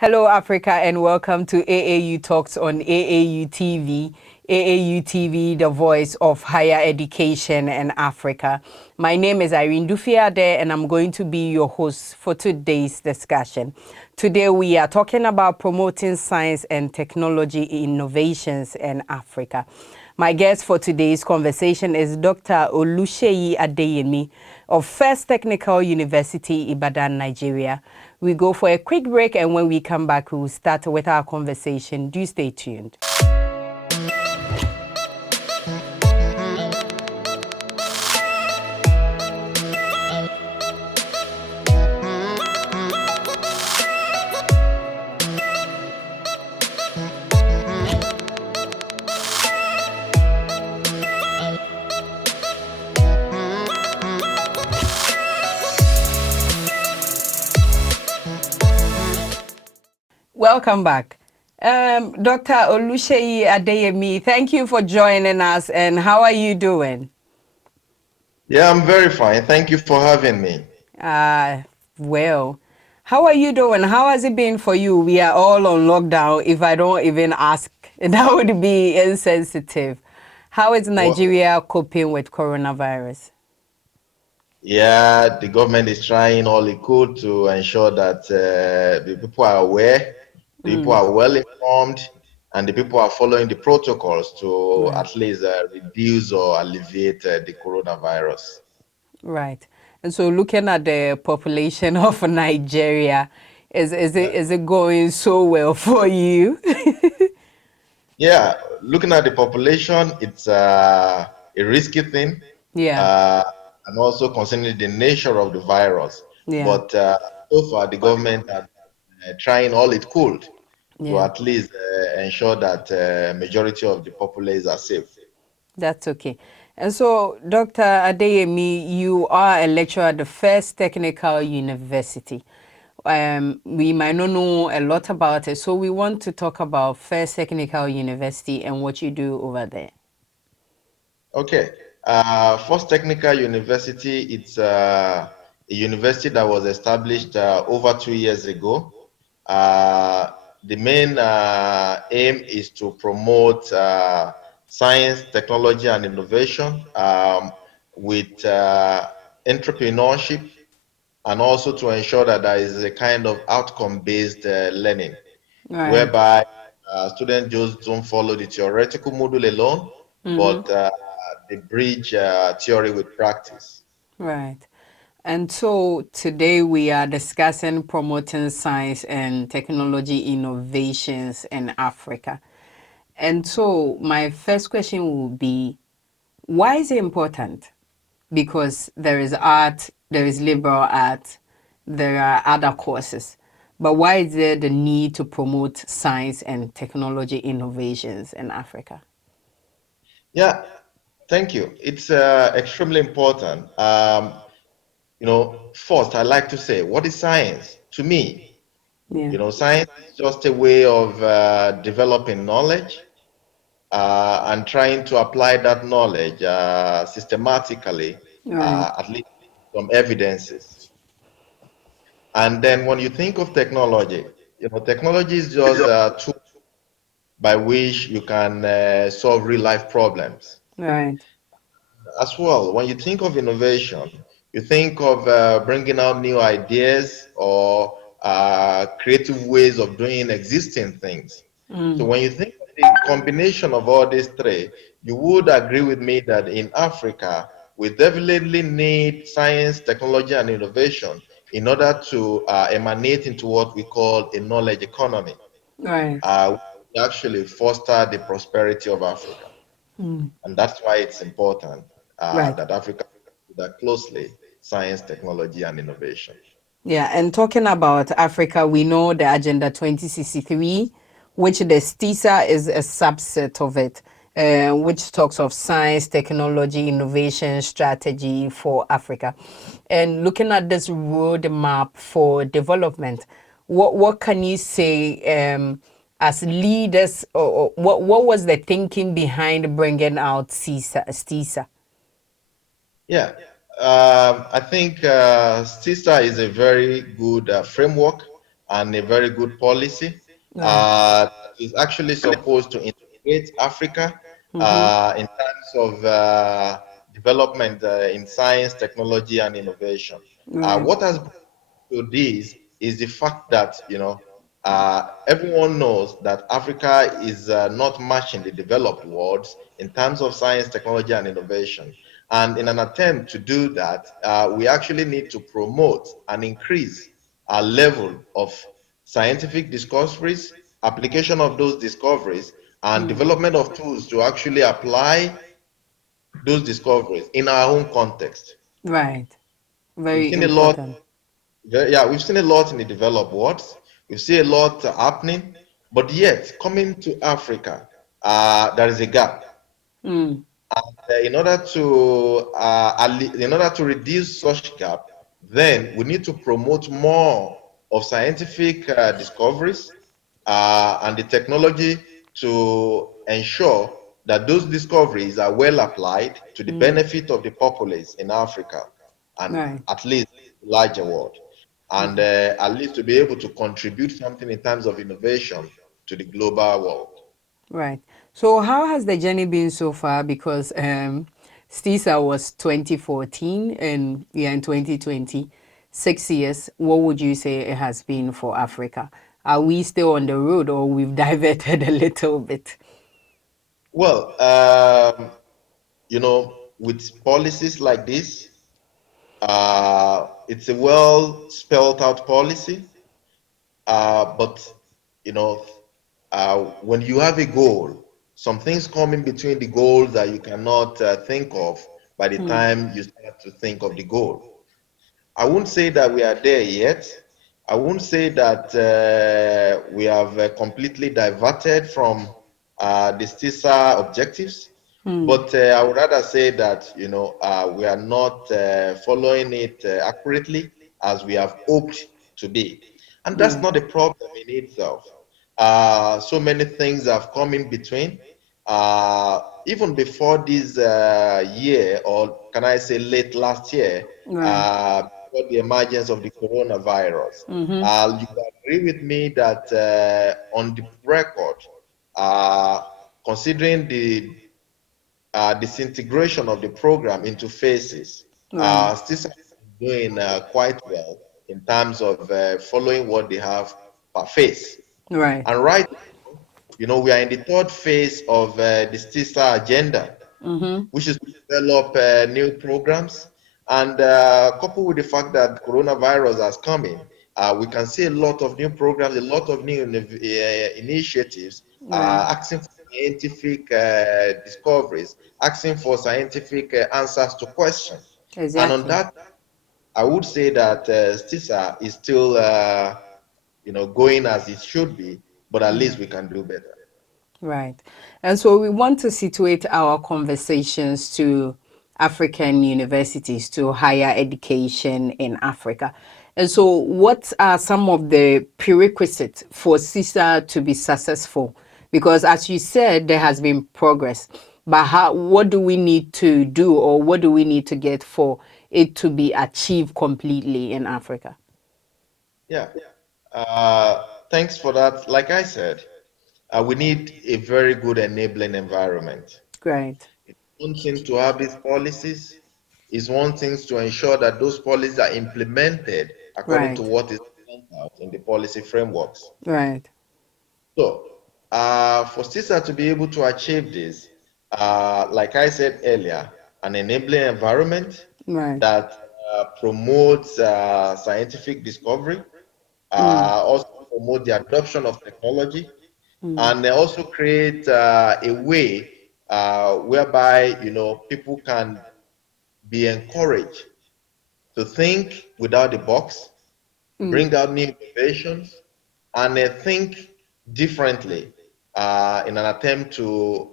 Hello, Africa, and welcome to AAU Talks on AAU TV. AAU TV, the voice of higher education in Africa. My name is Irene Dufie Addai, and I'm going to be your host for today's discussion. Today, we are talking about promoting science and technology innovations in Africa. My guest for today's conversation is Dr. Oluseyi Adeyemi of First Technical University, Ibadan-Nigeria. We go for a quick break, and when we come back, we will start with our conversation. Do stay tuned. Welcome back. Dr. Oluseyi Adeyemi, thank you for joining us, and how are you doing? Yeah, I'm very fine. Thank you for having me. Well, how are you doing? How has it been for you? We are all on lockdown. If I don't even ask, that would be insensitive. How is Well, Nigeria coping with coronavirus? yeah, the government is trying all it could to ensure that the people are aware, the people are well informed, and the people are following the protocols to Right. at least reduce or alleviate the coronavirus. Right. And so looking at the population of Nigeria, Yeah. is it going so well for you? Yeah, looking at the population, it's a risky thing, Yeah. uh, and also considering the nature of the virus. Yeah. But so far, the government are trying all it could to Yeah. at least ensure that majority of the populace are safe. That's okay. And so, Dr. Adeyemi, you are a lecturer at the First Technical University. We might not know a lot about it, so we want to talk about First Technical University and what you do over there. Okay. First Technical University, it's a university that was established over 2 years ago. Uh, the main aim is to promote science, technology, and innovation with entrepreneurship, and also to ensure that there is a kind of outcome-based learning, Right. whereby students just don't follow the theoretical module alone, but they bridge theory with practice. Right. And so today we are discussing promoting science and technology innovations in Africa. And so my first question will be, why is it important? Because there is art, there is liberal art, there are other courses. But why is there the need to promote science and technology innovations in Africa? Yeah, thank you. It's extremely important. First, I like to say, what is science? To me, Yeah. science is just a way of developing knowledge and trying to apply that knowledge systematically, Right. at least some evidences. And then when you think of technology, technology is just a tool by which you can solve real life problems. Right. As well, when you think of innovation, you think of bringing out new ideas or creative ways of doing existing things. So when you think of the combination of all these three, you would agree with me that in Africa, we definitely need science, technology, and innovation in order to emanate into what we call a knowledge economy. Right. We actually foster the prosperity of Africa. And that's why it's important Right. that Africa do that closely, science, technology, and innovation. Yeah, and talking about Africa, we know the Agenda 2063, which the STISA is a subset of it, which talks of science, technology, innovation, strategy for Africa. And looking at this roadmap for development, what can you say as leaders, or what was the thinking behind bringing out STISA? Yeah, I think STISA is a very good framework and a very good policy Right. that is actually supposed to integrate Africa Mm-hmm. in terms of development in science, technology, and innovation. Right. What has to this is the fact that everyone knows that Africa is not matching the developed world in terms of science, technology, and innovation. And in an attempt to do that, we actually need to promote and increase our level of scientific discoveries, application of those discoveries, and development of tools to actually apply those discoveries in our own context. Right. We've Very seen a lot. important. Yeah, we've seen a lot in the developed world. We've seen a lot happening, but yet coming to Africa, there is a gap. Mm. In order to reduce such gap, then we need to promote more of scientific discoveries and the technology to ensure that those discoveries are well applied to the Mm. benefit of the populace in Africa and Right. at least the larger world, and at least to be able to contribute something in terms of innovation to the global world. Right. So how has the journey been so far? Because STISA was 2014 and we are in 2020. 6 years. What would you say it has been for Africa? Are we still on the road or we've diverted a little bit? Well, with policies like this, it's a well spelled out policy, but you know, when you have a goal, some things come in between the goals that you cannot think of by the Mm. time you start to think of the goal. I won't say that we are there yet. I won't say that we have completely diverted from the CISA objectives, Mm. but I would rather say that we are not following it accurately as we have hoped to be, and that's Right. not a problem in itself. So many things have come in between. Even before this year, or can I say late last year, Right. before the emergence of the coronavirus. Mm-hmm. You agree with me that on the record, uh, considering the disintegration of the program into phases, Right. still doing quite well in terms of following what they have per phase. Right. And right now, we are in the third phase of the STISA agenda, Mm-hmm. which is to develop new programs. And coupled with the fact that coronavirus has come in, we can see a lot of new programs, a lot of new initiatives Right. asking for scientific discoveries, asking for scientific answers to questions. And on Exactly. that, I would say that STISA is still, going as it should be, but at least we can do better. Right. And so we want to situate our conversations to African universities, to higher education in Africa. And so, what are some of the prerequisites for CISA to be successful? Because, as you said, there has been progress. But what do we need to do, or what do we need to get for it to be achieved completely in Africa? Yeah. Thanks for that. Like I said, we need a very good enabling environment. Great. One thing to have these policies is one thing to ensure that those policies are implemented according to Right. what is set out in the policy frameworks. Right. So, for CISA to be able to achieve this, like I said earlier, an enabling environment Right. that promotes scientific discovery, Mm. also promote the adoption of technology, Mm. and they also create a way whereby people can be encouraged to think without the box, Mm. bring out new innovations, and think differently in an attempt to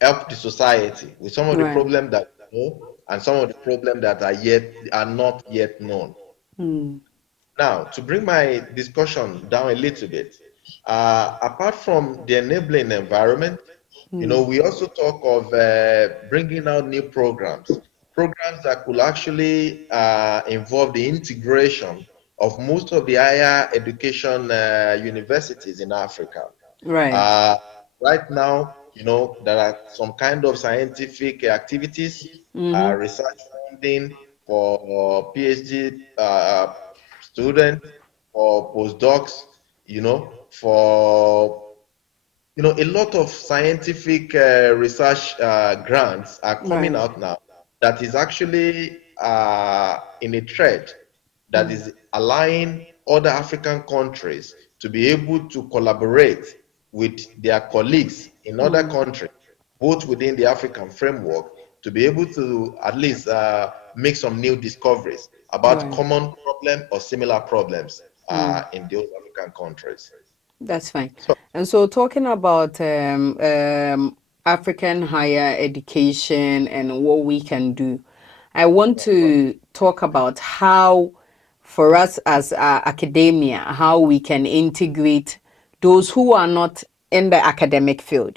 help the society with some of the Right. problems that we know and some of the problems that are not yet known. Mm. Now, to bring my discussion down a little bit, apart from the enabling environment, Mm. we also talk of bringing out new programs that could actually involve the integration of most of the higher education universities in Africa. Right. Uh, right now, there are some kind of scientific activities, Mm-hmm. research funding for PhD students, for postdocs, for a lot of scientific research grants are coming Right. out now that is actually in a thread that Mm. is allowing other African countries to be able to collaborate with their colleagues in other Mm. countries, both within the African framework, to be able to at least make some new discoveries about Right. common problem or similar problems Mm. in those African countries. That's fine. So, And so, talking about African higher education and what we can do, I want to talk about how, for us as academia, how we can integrate those who are not in the academic field.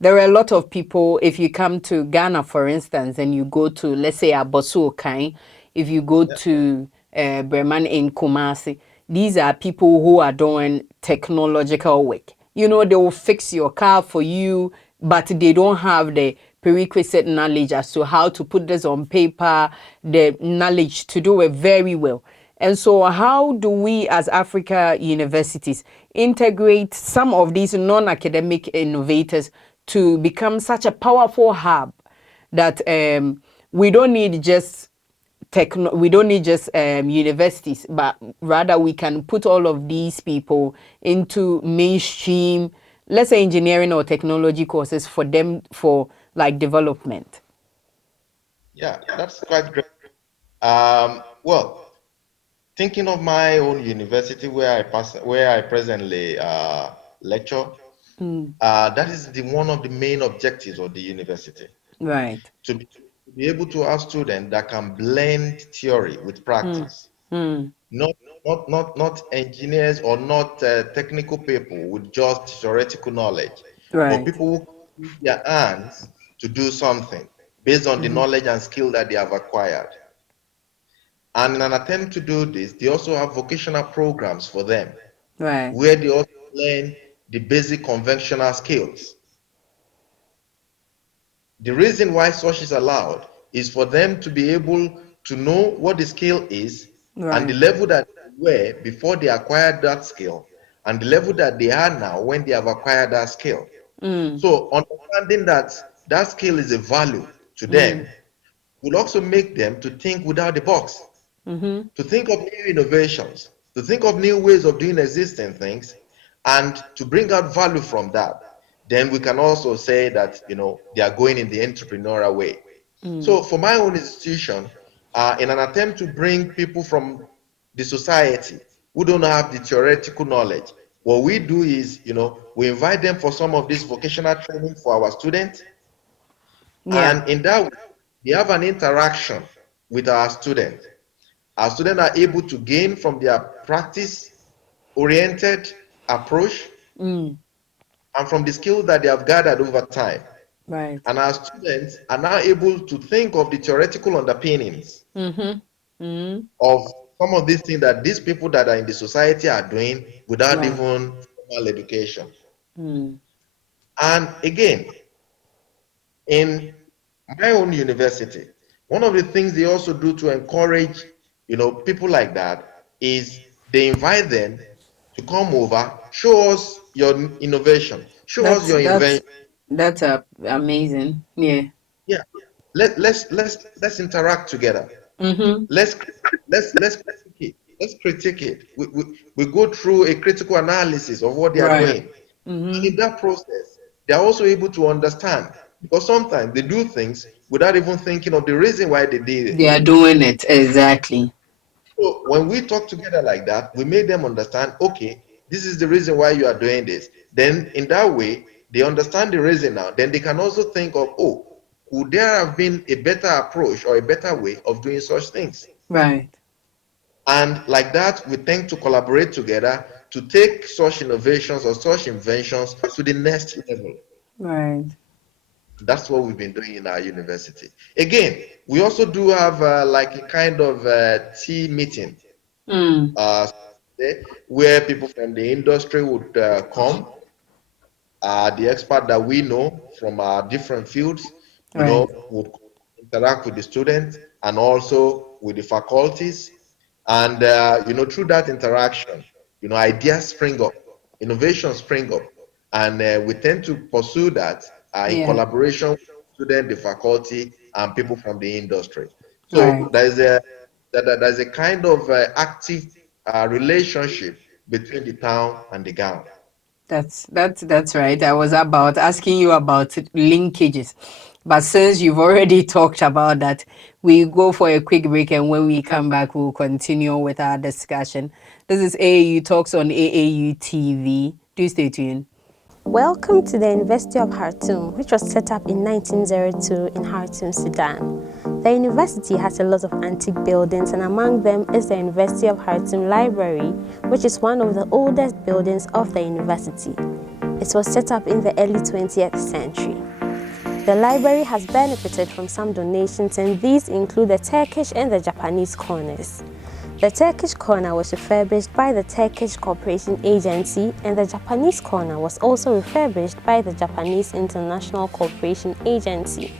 There are a lot of people. If you come to Ghana, for instance, and you go to, let's say, Abosu Okai, if you go yeah, to Bremen in Kumasi, these are people who are doing technological work. They will fix your car for you, but they don't have the prerequisite knowledge as to how to put this on paper, the knowledge to do it very well. And so, how do we as Africa universities integrate some of these non academic innovators to become such a powerful hub that we don't need just we don't need just universities, but rather we can put all of these people into mainstream, let's say, engineering or technology courses for them for like development. yeah, that's quite great. Well, thinking of my own university where I presently lecture, Mm. that is the one of the main objectives of the university Right. to be able to have students that can blend theory with Mm. practice. Mm. Not not engineers or not technical people with just theoretical knowledge, but Right. people who use their hands to do something based on the Mm-hmm. knowledge and skill that they have acquired. And in an attempt to do this, they also have vocational programs for them, Right. where they also learn the basic conventional skills. The reason why such is allowed is for them to be able to know what the skill is and the Right. level that they were before they acquired that skill and the level that they are now when they have acquired that skill. Mm. So understanding that that skill is a value to Mm. them will also make them to think without the box, Mm-hmm. to think of new innovations, to think of new ways of doing existing things, and to bring out value from that. Then we can also say that they are going in the entrepreneurial way. Mm. So for my own institution, in an attempt to bring people from the society who don't have the theoretical knowledge, what we do is, we invite them for some of this vocational training for our students, Yeah. and in that way, they have an interaction with our students. Our students are able to gain from their practice-oriented approach Mm. and from the skills that they have gathered over time. Right. And our students are now able to think of the theoretical underpinnings Mm-hmm. Mm-hmm. of some of these things that these people that are in the society are doing without Right. even formal education. Mm. And again, in my own university, one of the things they also do to encourage, people like that is they invite them to come over, show us your innovation, show us That's your that's invention. that's amazing. Yeah. Yeah, let's interact together. Mm-hmm. Let's let's critique it. Let's critique it. We go through a critical analysis of what they are Right. doing. And in Mm-hmm. that process, they are also able to understand because sometimes they do things without even thinking of the reason why they did They it. are doing it exactly. So when we talk together like that, we make them understand, okay, this is the reason why you are doing this. Then in that way, they understand the reason now. Then they can also think of, oh, could there have been a better approach or a better way of doing such things? Right. And like that, we tend to collaborate together to take such innovations or such inventions to the next level. Right. That's what we've been doing in our university. Again, we also do have like a kind of tea meeting Mm. uh, where people from the industry would come, the expert that we know from different fields, Right. would interact with the students and also with the faculties. And, through that interaction, ideas spring up, innovations spring up. And we tend to pursue that in Yeah. collaboration with students, the faculty, and people from the industry. So Right. there's a kind of active relationship between the town and the gown. That's right. I was about asking you about linkages. But since you've already talked about that, we go for a quick break, and when we come back, we'll continue with our discussion. This is AAU Talks on AAU TV. Do stay tuned. Welcome to the University of Khartoum, which was set up in 1902 in Khartoum, Sudan. The university has a lot of antique buildings, and among them is the University of Khartoum Library, which is one of the oldest buildings of the university. It was set up in the early 20th century. The library has benefited from some donations, and these include the Turkish and the Japanese corners. The Turkish corner was refurbished by the Turkish Cooperation Agency, and the Japanese corner was also refurbished by the Japanese International Cooperation Agency.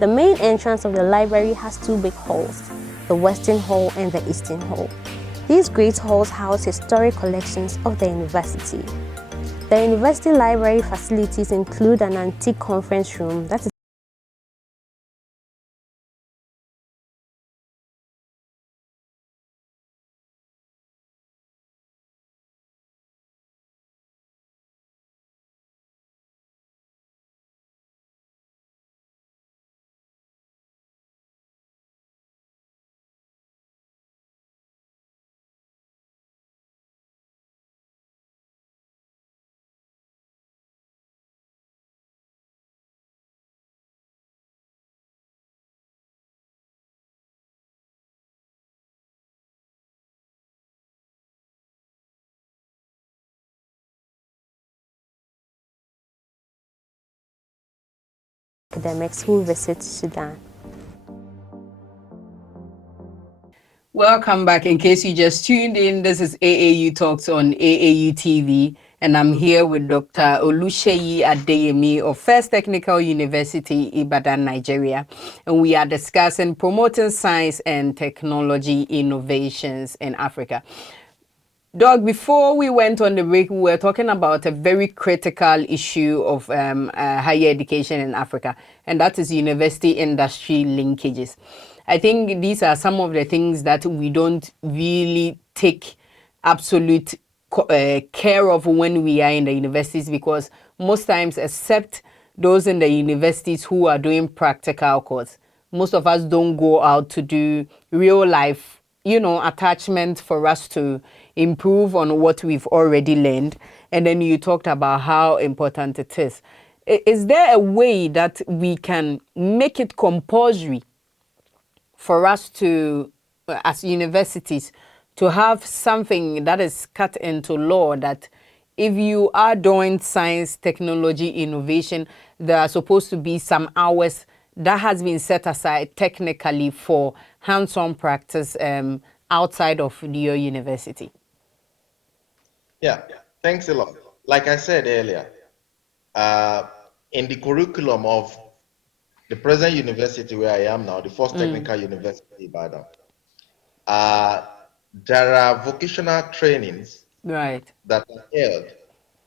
The main entrance of the library has two big halls, the Western Hall and the Eastern Hall. These great halls house historic collections of the university. The university library facilities include an antique conference room that is academics who visit Sudan. Welcome back. In case you just tuned in, this is AAU Talks on AAU TV, and I'm here with Dr. Oluseyi Adeyemi of First Technical University, Ibadan-Nigeria, and we are discussing promoting science and technology innovations in Africa. Doug, before we went on the break, we were talking about a very critical issue of higher education in Africa, and that is university industry linkages. I think these are some of the things that we don't really take absolute care of when we are in the universities, because most times, except those in the universities who are doing practical course, most of us don't go out to do real life, attachment for us to improve on what we've already learned. And then you talked about how important it is. Is there a way that we can make it compulsory for us to, as universities, to have something that is cut into law that if you are doing science, technology, innovation, there are supposed to be some hours that has been set aside technically for hands-on practice outside of your university? Yeah, thanks a lot. Like I said earlier, uh, in the curriculum of the present university where I am now, the First Technical University, Ibadan, uh, there are vocational trainings Right. that are held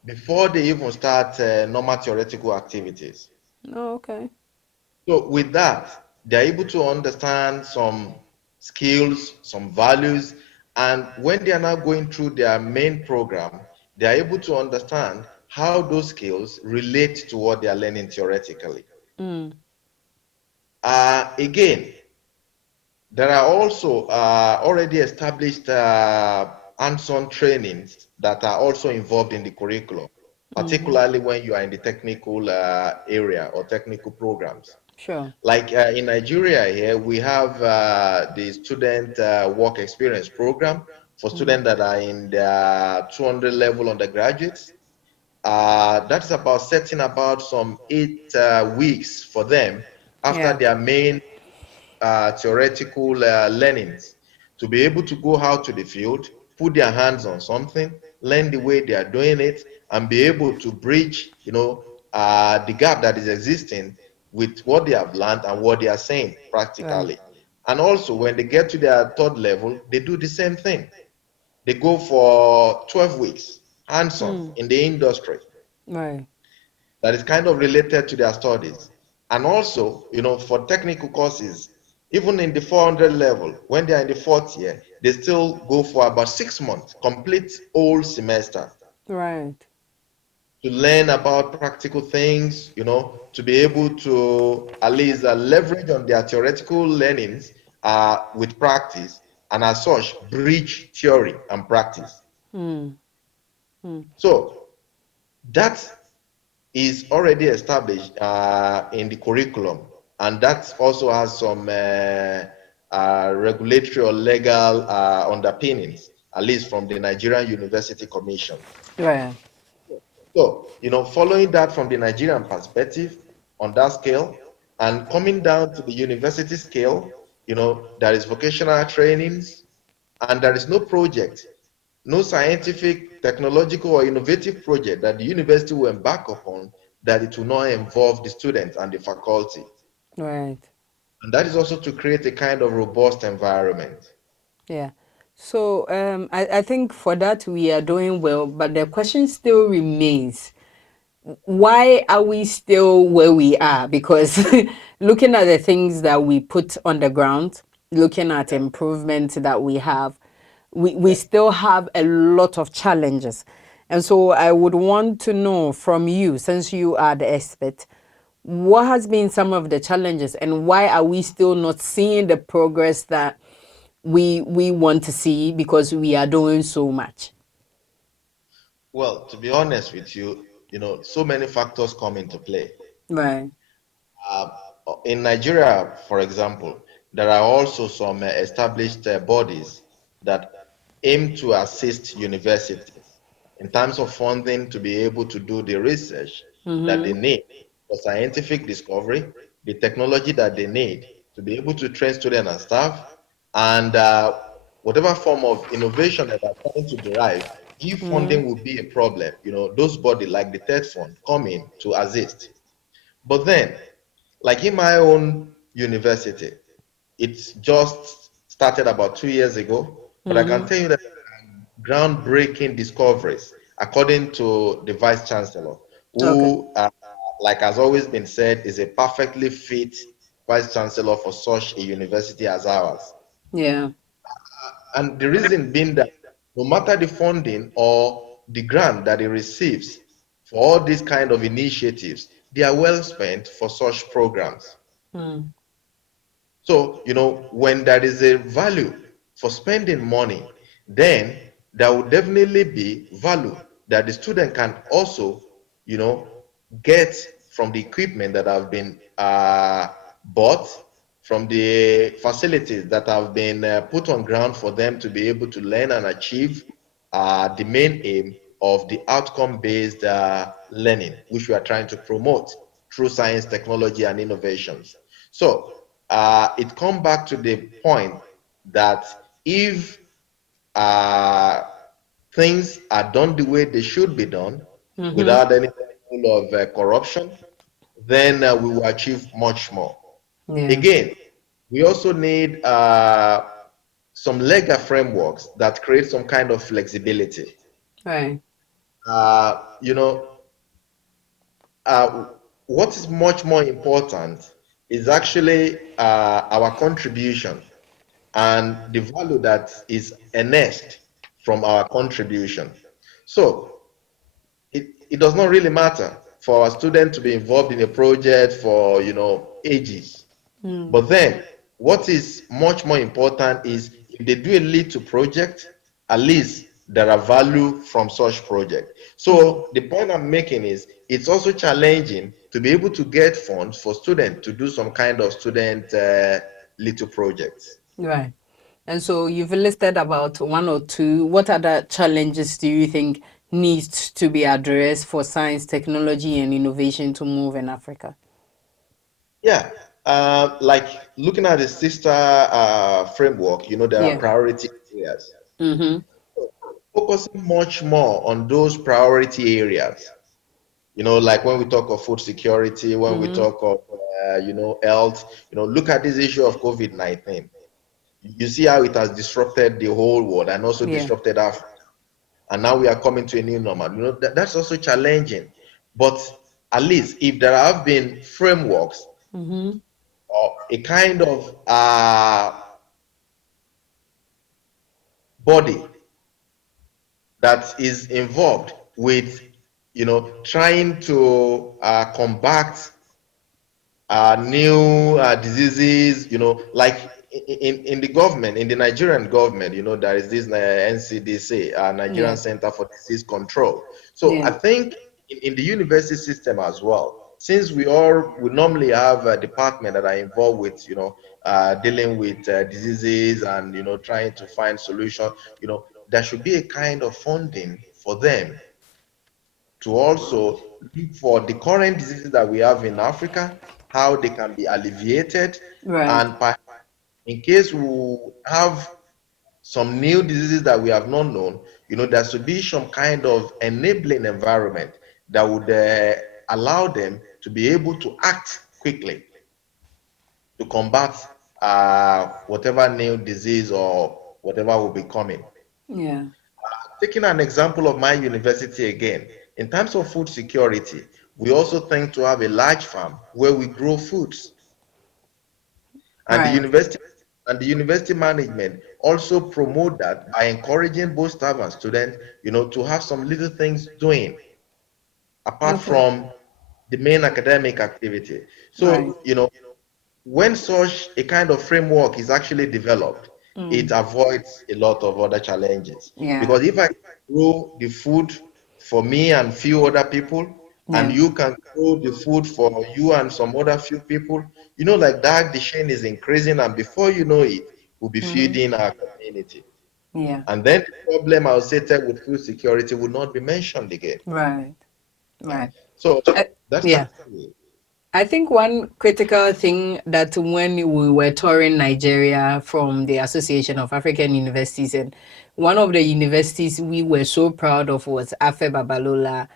before they even start normal theoretical activities. Oh, okay. So with that, they're able to understand some skills, some values, and when they are now going through their main program, they are able to understand how those skills relate to what they are learning theoretically. Again, there are also already established hands-on trainings that are also involved in the curriculum, particularly when you are in the technical area or technical programs. Sure. Like in Nigeria here, we have the student work experience program for students that are in the 200 level undergraduates. That's about setting about some 8 weeks for them after Yeah. their main theoretical learnings to be able to go out to the field, put their hands on something, learn the way they are doing it, and be able to bridge, the gap that is existing with what they have learned and what they are saying Right. practically. And also, when they get to their third level, they do the same thing. They go for 12 weeks, hands-on in the industry Right. that is kind of related to their studies. And also, for technical courses, even in the 400 level, when they are in the fourth year, they still go for about 6 months, complete whole semester Right. to learn about practical things, to be able to at least leverage on their theoretical learnings with practice, and as such, bridge theory and practice. So that is already established in the curriculum, and that also has some regulatory or legal underpinnings, at least from the Nigerian University Commission. Right. So, following that from the Nigerian perspective on that scale, and coming down to the university scale, there is vocational trainings, and there is no project, no scientific, technological, or innovative project that the university will embark upon that it will not involve the students and the faculty. Right. And that is also to create a kind of robust environment. Yeah. So I think for that we are doing well, but the question still remains, why are we still where we are? Because looking at the things that we put on the ground, looking at Yeah, improvements that we have, we yeah. still have a lot of challenges. And so I would want to know from you, since you are the expert, what has been some of the challenges and why are we still not seeing the progress that we want to see because we are doing so much? Well, to be honest with you, so many factors come into play. Right. Uh, in Nigeria, for example, there are also some established bodies that aim to assist universities in terms of funding to be able to do the research that they need for scientific discovery, the technology that they need to be able to train students and staff, and whatever form of innovation that they're trying to derive. If funding will be a problem, those bodies like the TED Fund come in to assist. But then, like in my own university, it's just started about 2 years ago, but I can tell you that groundbreaking discoveries, according to the Vice Chancellor, Okay. who, like has always been said, is a perfectly fit Vice Chancellor for such a university as ours. Yeah. And the reason being that no matter the funding or the grant that he receives for all these kind of initiatives, they are well spent for such programs. So, when there is a value for spending money, then there will definitely be value that the student can also, you know, get from the equipment that have been bought, from the facilities that have been put on ground for them to be able to learn and achieve the main aim of the outcome-based learning, which we are trying to promote through science, technology, and innovations. So it comes back to the point that if uh, things are done the way they should be done, without any level of corruption, then we will achieve much more. Yeah. Again, we also need some legal frameworks that create some kind of flexibility. Right. You know, what is much more important is actually our contribution and the value that is earnest from our contribution. So it does not really matter for our student to be involved in a project for ages. But then what is much more important is if they do a little project, at least there are value from such project. So the point I'm making is it's also challenging to be able to get funds for students to do some kind of student little projects. Right. And so you've listed about one or two. What other challenges do you think needs to be addressed for science, technology, and innovation to move in Africa? Yeah. Like looking at the sister framework, there are Yeah. priority areas. Mm-hmm. Focusing much more on those priority areas. Like when we talk of food security, when we Mm-hmm. talk of, health, look at this issue of COVID-19. You see how it has disrupted the whole world and also Yeah. disrupted Africa. And now we are coming to a new normal. That's also challenging. But at least if there have been frameworks Mm-hmm. or a kind of body that is involved with, trying to combat new diseases, like in the government, in the Nigerian government, there is this NCDC, Nigerian Yeah. Center for Disease Control. So I Yeah. think in the university system as well, since we normally have a department that are involved with, dealing with diseases and, trying to find solutions, there should be a kind of funding for them to also look for the current diseases that we have in Africa, how they can be alleviated, Right. and in case we have some new diseases that we have not known, there should be some kind of enabling environment that would allow them to be able to act quickly to combat whatever new disease or whatever will be coming. Yeah. Taking an example of my university again, in terms of food security, we also tend to have a large farm where we grow foods. And the Right. university and the university management also promote that by encouraging both staff and students, to have some little things doing apart Okay. from the main academic activity. Right. So, when such a kind of framework is actually developed, it Mm. avoids a lot of other challenges. Yeah. Because if I grow the food for me and few other people, and Yeah. you can grow the food for you and some other few people, like that, the chain is increasing, and before you know it, we'll be Mm-hmm. feeding our community. Yeah. And then the problem associated with food security will not be mentioned again. Right. Yeah. Right. So Uh, that's yeah. actually it. I think one critical thing that when we were touring Nigeria from the Association of African Universities, and one of the universities we were so proud of was Afe Babalola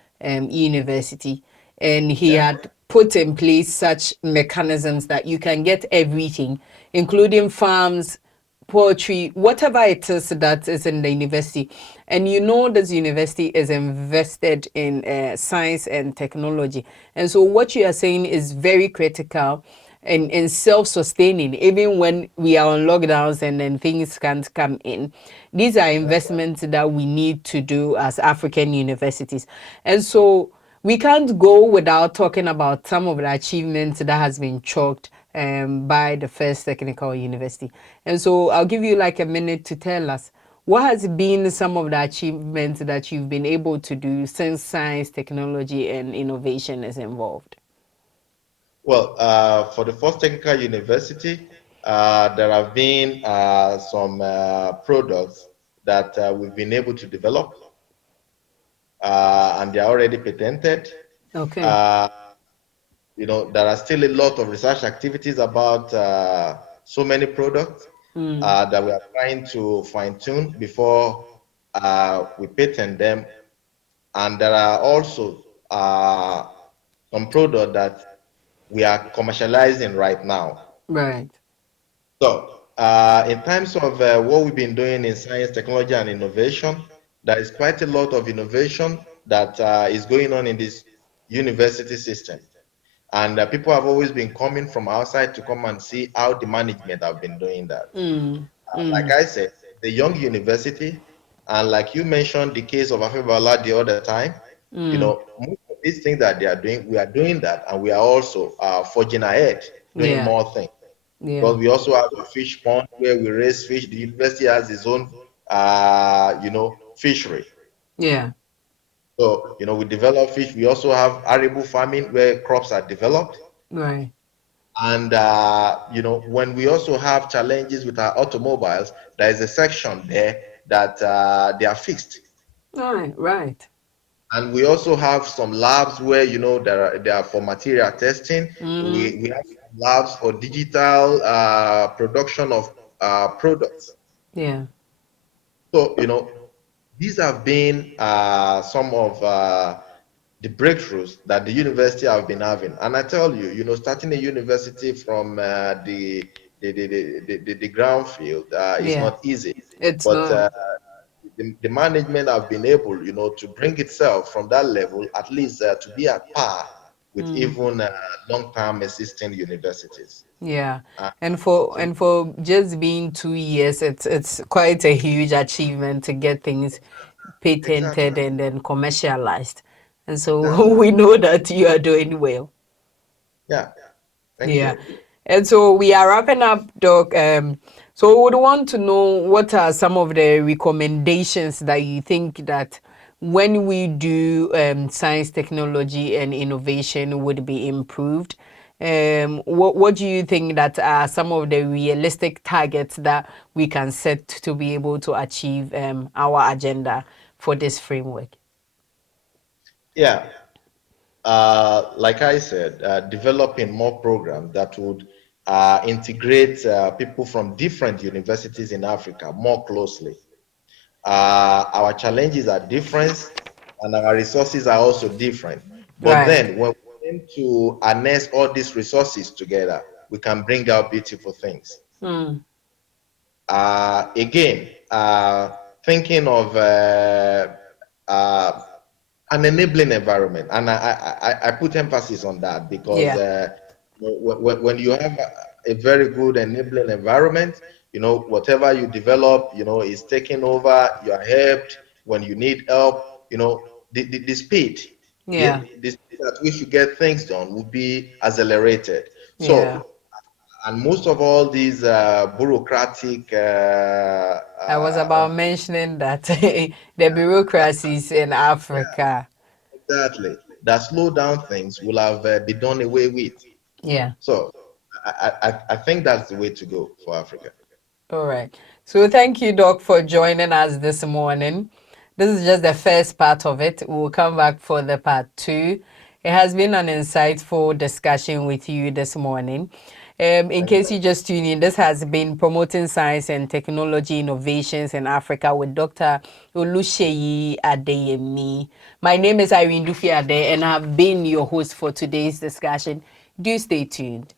University. And he Yeah. had put in place such mechanisms that you can get everything, including farms, poetry, whatever it is that is in the university. And this university is invested in science and technology. And so what you are saying is very critical and self-sustaining, even when we are on lockdowns and then things can't come in. These are That's right. investments that we need to do as African universities. And so we can't go without talking about some of the achievements that has been chalked by the first technical university. And so I'll give you like a minute to tell us what has been some of the achievements that you've been able to do since science, technology, and innovation is involved. Well, for the first technical university, there have been some products that we've been able to develop, and they are already patented. Okay. Uh, there are still a lot of research activities about so many products that we are trying to fine tune before we patent them. And there are also some products that we are commercializing right now. Right. So, in terms of what we've been doing in science, technology, and innovation, there is quite a lot of innovation that is going on in this university system. And people have always been coming from outside to come and see how the management have been doing that. Mm. Like Mm. I said, the young university, and like you mentioned the case of Afebala the other time, Mm. most of these things that they are doing, we are doing that, and we are also forging ahead, doing Yeah. more things. Yeah. Because we also have a fish pond where we raise fish. The university has its own, fishery. Yeah. So, we develop fish. We also have arable farming where crops are developed. Right. And, when we also have challenges with our automobiles, there is a section there that they are fixed. All right. Right. And we also have some labs where, they are for material testing. We have labs for digital production of products. Yeah. So, these have been some of the breakthroughs that the university have been having. And I tell you, starting a university from the ground field is Yeah. not easy. It's But not. the management have been able, to bring itself from that level, at least to be at par with even long-term existing universities. Yeah. Uh, And so for just being 2 years, it's quite a huge achievement to get things exactly, patented and then commercialized. And exactly. so we know that you are doing well. Yeah, thank Yeah. you. And so we are wrapping up, Doc. So we would want to know what are some of the recommendations that you think that when we do science, technology, and innovation would be improved. What do you think that are some of the realistic targets that we can set to be able to achieve our agenda for this framework? Yeah, like I said, developing more programs that would integrate people from different universities in Africa more closely. Our challenges are different, and our resources are also different. But Right. then, when we aim to harness all these resources together, we can bring out beautiful things. Again, thinking of uh, an enabling environment, and I put emphasis on that because Yeah. when you have a very good enabling environment, whatever you develop, is taken over. You are helped when you need help. The speed, Yeah. the speed at which you get things done will be accelerated. Yeah. So, and most of all these bureaucratic I was about mentioning that the bureaucracies in Africa. exactly that slow down things will have be done away with. Yeah. So I think that's the way to go for Africa. All right. So thank you, Doc, for joining us this morning. This is just the first part of it. We'll come back for the part two. It has been an insightful discussion with you this morning. In Thank case you just tune in, this has been Promoting Science and Technology Innovations in Africa with Dr. Oluseyi Adeyemi. My name is Irene Dufie Addai, and I've been your host for today's discussion. Do stay tuned.